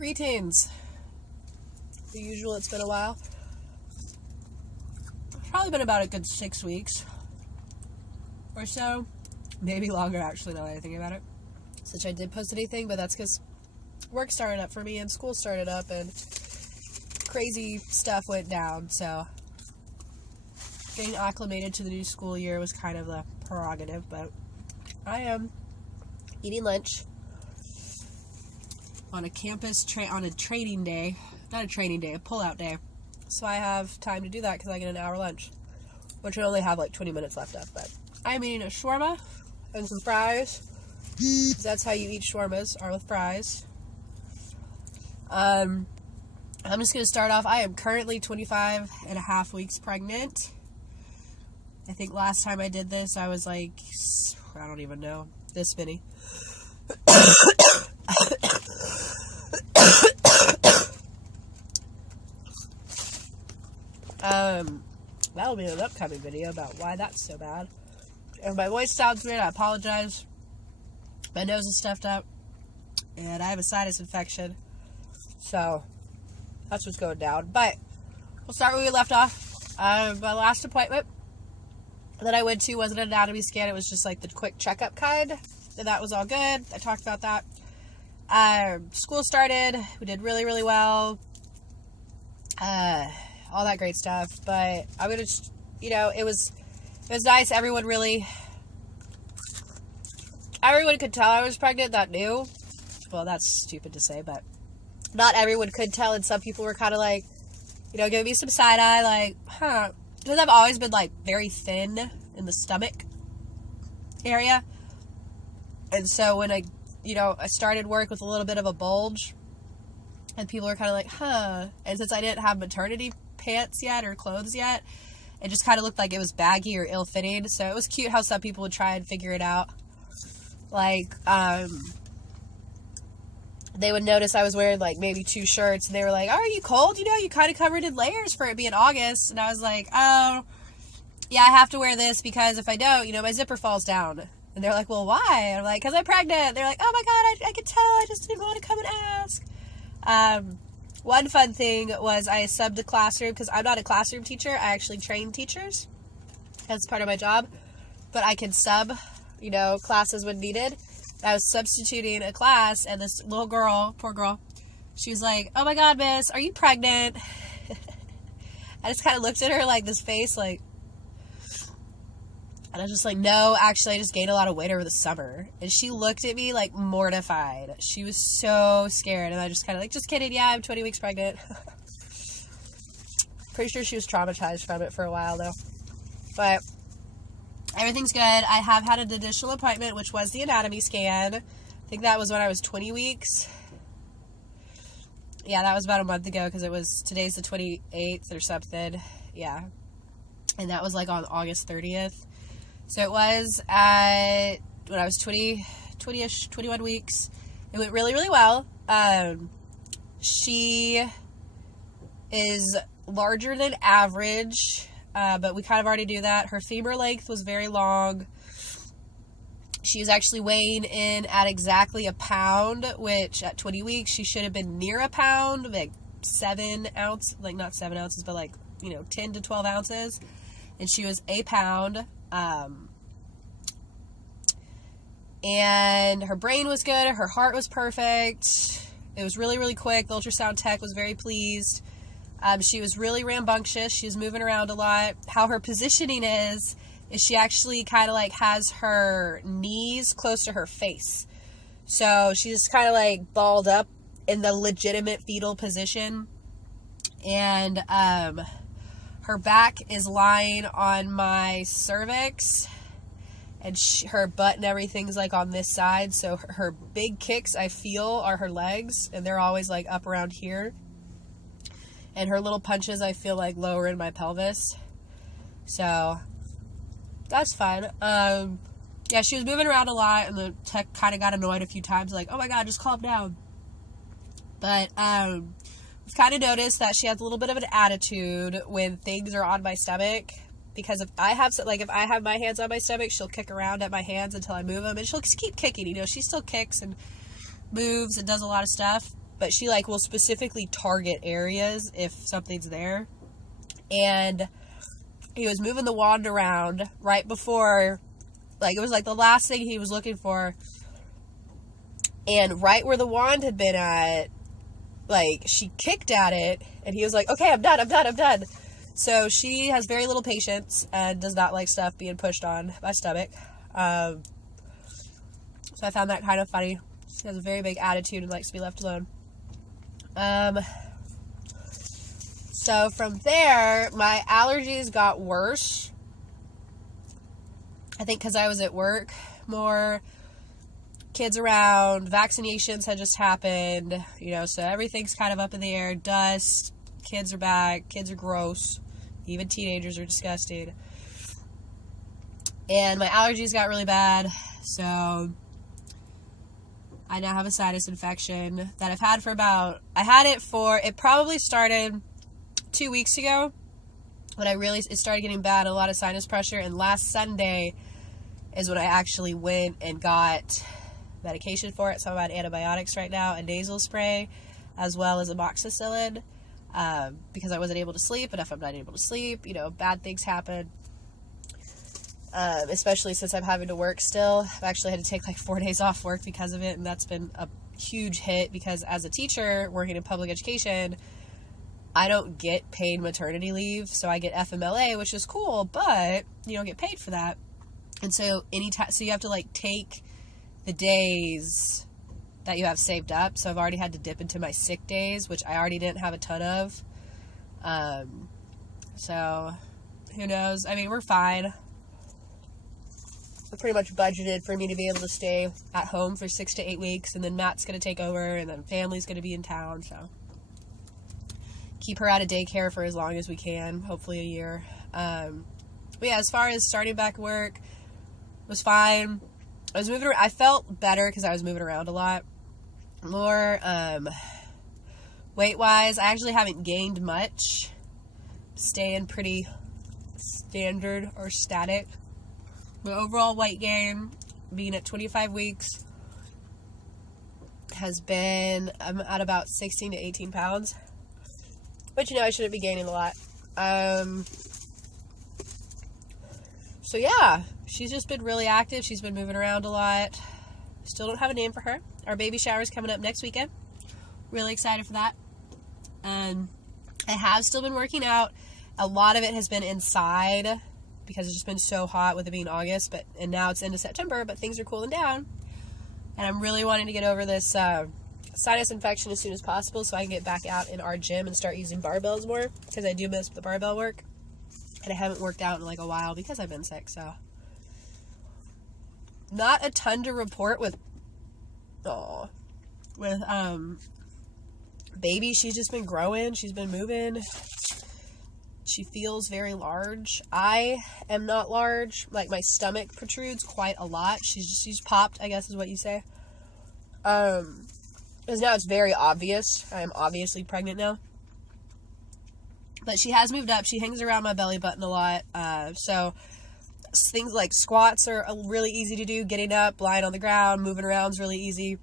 Greetings. The usual, it's been a while. It's probably been about a good 6 weeks or so. Maybe longer, actually, now that I think about it. Since I did post anything, but that's because work started up for me and school started up and crazy stuff went down, so getting acclimated to the new school year was kind of the prerogative, but I am eating lunch on a campus, on a training day, not a training day, a pull-out day, so I have time to do that because I get an hour lunch, which I only have like 20 minutes left of, but I'm eating a shawarma and some fries, because that's how you eat shawarmas, are with fries. I'm just going to start off. I am currently 25 and a half weeks pregnant. I think last time I did this, I was like, I don't even know, this many. That'll be an upcoming video about why that's so bad. If my voice sounds weird, I apologize. My nose is stuffed up, and I have a sinus infection, so that's what's going down. But we'll start where we left off. My last appointment that I went to wasn't an anatomy scan. It was just like the quick checkup kind, and that was all good. I talked about that. School started. We did really, really well. All that great stuff. But I'm gonna, it was nice. Everyone could tell I was pregnant that knew. Well, that's stupid to say, but not everyone could tell, and some people were kind of like, giving me some side eye, like, huh. Because I've always been, like, very thin in the stomach area. And so when I started work with a little bit of a bulge, and people were kind of like, huh. And since I didn't have maternity pants yet or clothes yet, it just kind of looked like it was baggy or ill-fitting. So it was cute how some people would try and figure it out. Like, they would notice I was wearing, like, maybe 2 shirts, and they were like, oh, are you cold? You kind of covered in layers for it being August. And I was like, oh, yeah, I have to wear this because if I don't, my zipper falls down. And they're like, well, why? And I'm like, because I'm pregnant. They're like, oh, my God, I could tell. I just didn't want to come and ask. One fun thing was I subbed a classroom because I'm not a classroom teacher. I actually train teachers. That's part of my job. But I can sub, classes when needed. I was substituting a class, and this little girl, poor girl, she was like, oh my God, miss, are you pregnant? I just kind of looked at her like this face, like, and I was just like, no, actually, I just gained a lot of weight over the summer. And she looked at me like mortified. She was so scared, and I just kind of like, just kidding, yeah, I'm 20 weeks pregnant. Pretty sure she was traumatized from it for a while, though. But everything's good. I have had an additional appointment, which was the anatomy scan. I think that was when I was 20 weeks. Yeah, that was about a month ago because today's the 28th or something. Yeah. And that was like on August 30th. So it was when I was 20-ish, 21 weeks. It went really, really well. She is larger than average. But we kind of already do that. Her femur length was very long. She was actually weighing in at exactly a pound, which at 20 weeks, she should have been near a pound, like 7 ounces, like not 7 ounces, but like, 10 to 12 ounces. And she was a pound. And her brain was good. Her heart was perfect. It was really, really quick. The ultrasound tech was very pleased. She was really rambunctious. She was moving around a lot. How her positioning is she actually kind of like has her knees close to her face. So she's kind of like balled up in the legitimate fetal position. And her back is lying on my cervix. And her butt and everything's like on this side. So her big kicks I feel are her legs. And they're always like up around here. And her little punches, I feel like lower in my pelvis. So that's fine. Yeah, she was moving around a lot, and the tech kind of got annoyed a few times, like, oh my God, just calm down. But we've kind of noticed that she has a little bit of an attitude when things are on my stomach. Because if I have my hands on my stomach, she'll kick around at my hands until I move them, and she'll just keep kicking. She still kicks and moves and does a lot of stuff. but she like will specifically target areas if something's there. And he was moving the wand around right before, like it was like the last thing he was looking for, and right where the wand had been at, like she kicked at it, and he was like, okay, I'm done. So she has very little patience and does not like stuff being pushed on my stomach. So I found that kind of funny. She has a very big attitude and likes to be left alone. So from there, my allergies got worse. I think because I was at work more, kids around, vaccinations had just happened, so everything's kind of up in the air. Dust, kids are back, kids are gross, even teenagers are disgusting. And my allergies got really bad, so I now have a sinus infection that I've had it probably started 2 weeks ago when it started getting bad, a lot of sinus pressure, and last Sunday is when I actually went and got medication for it. So I'm on antibiotics right now, a nasal spray, as well as amoxicillin, because I wasn't able to sleep, and if I'm not able to sleep, bad things happen, especially since I'm having to work still. I've actually had to take like 4 days off work because of it, and that's been a huge hit because as a teacher working in public education, I don't get paid maternity leave, so I get FMLA, which is cool, but you don't get paid for that. And so so you have to like take the days that you have saved up. So I've already had to dip into my sick days, which I already didn't have a ton of. So who knows? I mean, we're fine. We're pretty much budgeted for me to be able to stay at home for 6 to 8 weeks, and then Matt's going to take over, and then family's going to be in town, so keep her out of daycare for as long as we can, hopefully a year. But yeah, as far as starting back work, it was fine. I felt better because I was moving around a lot more. Weight-wise, I actually haven't gained much. Staying pretty standard or static. But overall weight gain, being at 25 weeks, has been, I'm at about 16 to 18 pounds. But I shouldn't be gaining a lot. So yeah, she's just been really active. She's been moving around a lot. Still don't have a name for her. Our baby shower is coming up next weekend. Really excited for that. I have still been working out. A lot of it has been inside because it's just been so hot with it being August, and now it's into September, but things are cooling down. And I'm really wanting to get over this sinus infection as soon as possible so I can get back out in our gym and start using barbells more, because I do miss the barbell work. And I haven't worked out in like a while because I've been sick, so. Not a ton to report with baby. She's just been growing. She's been moving. She feels very large. I am not large. Like, my stomach protrudes quite a lot. She's popped, I guess is what you say. Because now it's very obvious. I am obviously pregnant now. But she has moved up. She hangs around my belly button a lot. So things like squats are really easy to do. Getting up, lying on the ground, moving around is really easy.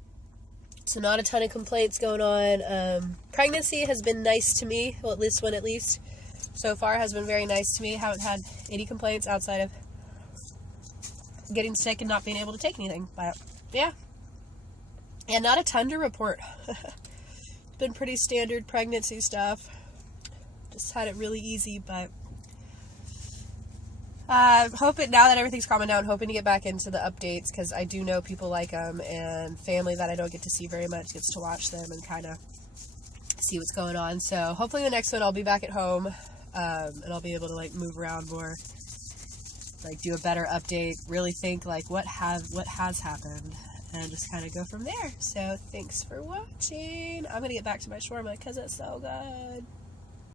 So not a ton of complaints going on. Pregnancy has been nice to me. Well, this one at least so far has been very nice to me. Haven't had any complaints outside of getting sick and not being able to take anything. But yeah. And not a ton to report. It's been pretty standard pregnancy stuff. Just had it really easy, but hoping now that everything's calming down, hoping to get back into the updates, because I do know people like them, and family that I don't get to see very much gets to watch them and kind of see what's going on. So hopefully the next one I'll be back at home, and I'll be able to like move around more, like do a better update, really think like what has happened, and just kind of go from there. So thanks for watching. I'm gonna get back to my shawarma because it's so good.